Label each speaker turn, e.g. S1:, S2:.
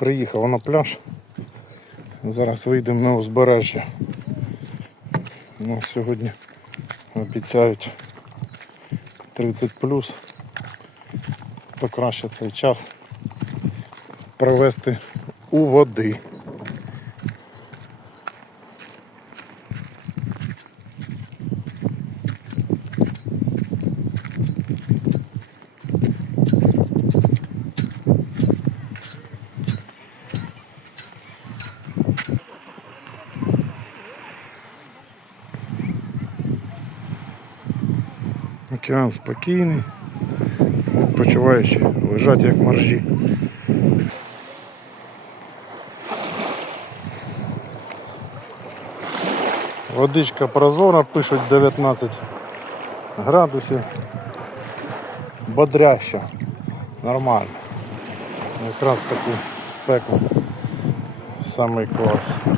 S1: Приїхав на пляж. Зараз вийдемо на узбережжя. Нас сьогодні обіцяють 30 плюс. Покраще цей час провести у води. Океан спокійний, відпочиваючи, лежать як моржі. Водичка прозора, пишуть 19 градусів. Бодряща. Нормально. Якраз таку спеку. Самий клас.